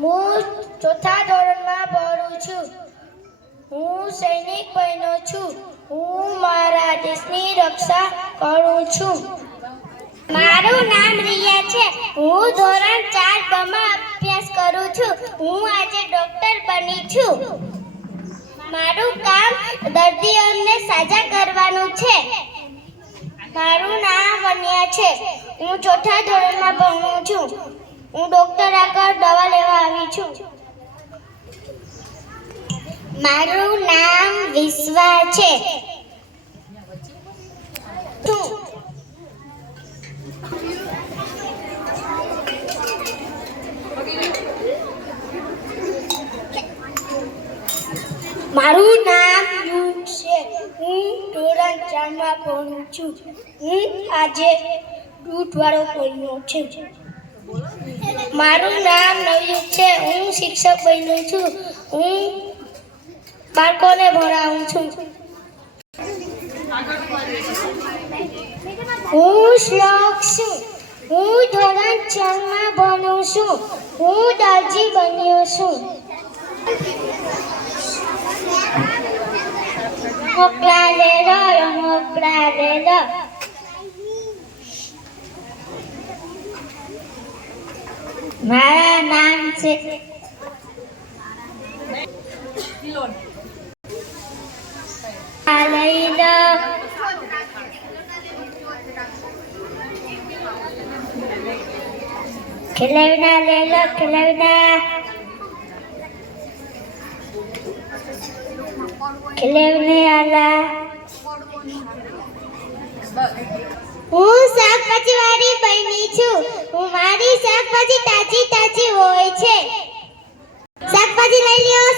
હું ચોથા ધોરણમાં ભણું છું. હું સૈનિક બન્યો છું. હું મારા દેશની રક્ષા કરું છું. મારું નામ રિયા છે. હું ધોરણ 4 માં અભ્યાસ કરું છું. હું આજે ડોક્ટર બની છું. મારું કામ દર્દીઓને સાજા કરવાનું છે. મારું નામ વન્યા છે. હું ચોથા ધોરણમાં ભણું છું. હું ડોક્ટર આગળ દવા લેવા આવી છું. મારું નામ વિશ્વા છે. મારું નામ યુગ છે. હું ધોરણ 4 માં ભણું છું. હું આજે દૂધવાળો બન્યો છું. મારું નામ નવયુગ છે. હું શિક્ષક બન્યો છું. હું બાળકોને ભણાવું છું. હું શ્લોક છું. હું ધોરણ 4 માં ભણું છું. હું દરજી બન્યો છું. મોકલા દે મારા નામ છે ખિલવના લે લો ખિલવના ખિલવને આલા. હું શાકભાજી વાળી બની છું. હું મારી શાકભાજી તાજી હોય છે. શાકભાજી લઈ લ્યો